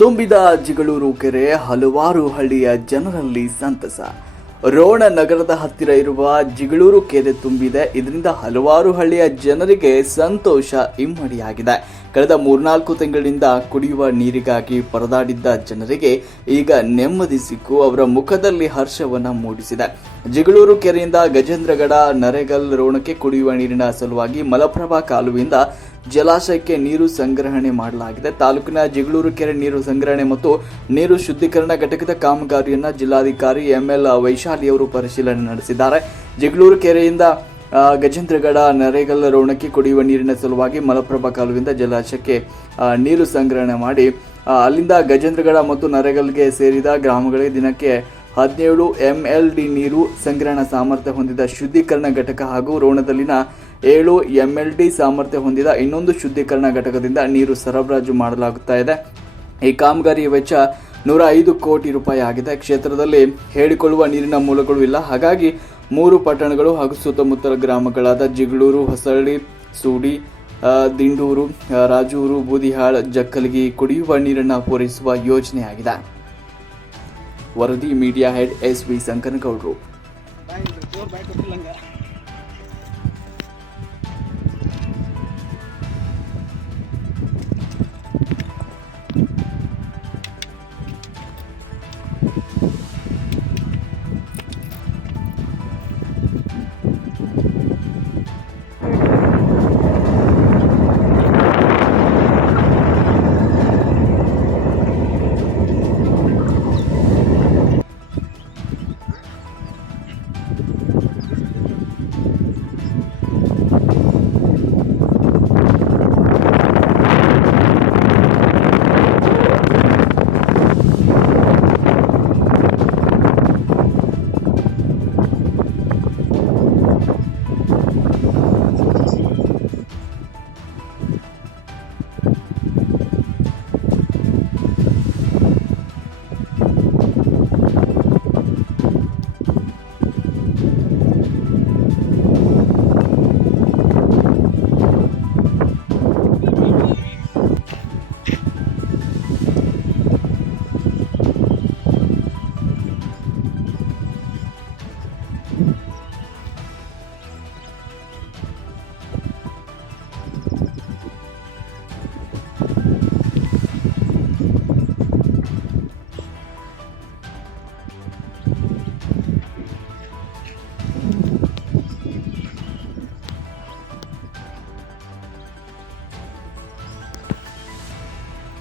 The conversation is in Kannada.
ತುಂಬಿದ ಜಿಗಳೂರು ಕೆರೆ ಹಲವಾರು ಹಳ್ಳಿಯ ಜನರಲ್ಲಿ ಸಂತಸ. ರೋಣ ನಗರದ ಹತ್ತಿರ ಇರುವ ಜಿಗಳೂರು ಕೆರೆ ತುಂಬಿದೆ. ಇದರಿಂದ ಹಲವಾರು ಹಳ್ಳಿಯ ಜನರಿಗೆ ಸಂತೋಷ ಇಮ್ಮಡಿಯಾಗಿದೆ. ಕಳೆದ ಮೂರ್ನಾಲ್ಕು ತಿಂಗಳಿಂದ ಕುಡಿಯುವ ನೀರಿಗಾಗಿ ಪರದಾಡಿದ್ದ ಜನರಿಗೆ ಈಗ ನೆಮ್ಮದಿ ಸಿಕ್ಕು. ಅವರ ಮುಖದಲ್ಲಿ ಹರ್ಷವನ್ನು ಮೂಡಿಸಿದೆ. ಜಿಗಳೂರು ಕೆರೆಯಿಂದ ಗಜೇಂದ್ರಗಡ, ನರೇಗಲ್, ರೋಣಕ್ಕೆ ಕುಡಿಯುವ ನೀರಿನ ಸಲುವಾಗಿ ಮಲಪ್ರಭಾ ಕಾಲುವೆಯಿಂದ ಜಲಾಶಯಕ್ಕೆ ನೀರು ಸಂಗ್ರಹಣೆ ಮಾಡಲಾಗಿದೆ. ತಾಲೂಕಿನ ಜಿಗಳೂರು ಕೆರೆ ನೀರು ಸಂಗ್ರಹಣೆ ಮತ್ತು ನೀರು ಶುದ್ಧೀಕರಣ ಘಟಕದ ಕಾಮಗಾರಿಯನ್ನು ಜಿಲ್ಲಾಧಿಕಾರಿ ಎಂಎಲ್ ವೈಶಾಲಿ ಅವರು ಪರಿಶೀಲನೆ ನಡೆಸಿದ್ದಾರೆ. ಜಿಗಳೂರು ಕೆರೆಯಿಂದ ಗಜೇಂದ್ರಗಡ, ನರೇಗಲ್ ರೋಣಕ್ಕೆ ಕುಡಿಯುವ ನೀರಿನ ಸಲುವಾಗಿ ಮಲಪ್ರಭಾ ಕಾಲುವಿಂದ ಜಲಾಶಯಕ್ಕೆ ನೀರು ಸಂಗ್ರಹಣೆ ಮಾಡಿ ಅಲ್ಲಿಂದ ಗಜೇಂದ್ರಗಡ ಮತ್ತು ನರೇಗಲ್ಗೆ ಸೇರಿದ ಗ್ರಾಮಗಳಿಗೆ ದಿನಕ್ಕೆ ಹದಿನೇಳು ಎಂ ಎಲ್ ಡಿ ನೀರು ಸಂಗ್ರಹಣಾ ಸಾಮರ್ಥ್ಯ ಹೊಂದಿದ ಶುದ್ಧೀಕರಣ ಘಟಕ ಹಾಗೂ ರೋಣದಲ್ಲಿನ ಏಳು ಎಂಎಲ್ ಡಿ ಸಾಮರ್ಥ್ಯ ಹೊಂದಿದ ಇನ್ನೊಂದು ಶುದ್ಧೀಕರಣ ಘಟಕದಿಂದ ನೀರು ಸರಬರಾಜು ಮಾಡಲಾಗುತ್ತಾ ಇದೆ. ಈ ಕಾಮಗಾರಿಯ ವೆಚ್ಚ ನೂರ ಐದು ಕೋಟಿ ರೂಪಾಯಿ ಆಗಿದೆ. ಕ್ಷೇತ್ರದಲ್ಲಿ ಹೇಳಿಕೊಳ್ಳುವ ನೀರಿನ ಮೂಲಗಳು ಇಲ್ಲ. ಹಾಗಾಗಿ ಮೂರು ಪಟ್ಟಣಗಳು ಹಾಗೂ ಸುತ್ತಮುತ್ತಲ ಗ್ರಾಮಗಳಾದ ಜಿಗಳೂರು, ಹೊಸಳ್ಳಿ, ಸೂಡಿ ದಿಂಡೂರು ರಾಜೂರು, ಬೂದಿಹಾಳ್, ಜಕ್ಕಲಗಿ ಕುಡಿಯುವ ನೀರನ್ನು ಪೂರೈಸುವ ಯೋಜನೆಯಾಗಿದೆ. ವರದಿ ಮೀಡಿಯಾ ಹೆಡ್ ಎಸ್ ವಿ ಸಂಕನಗೌಡರು.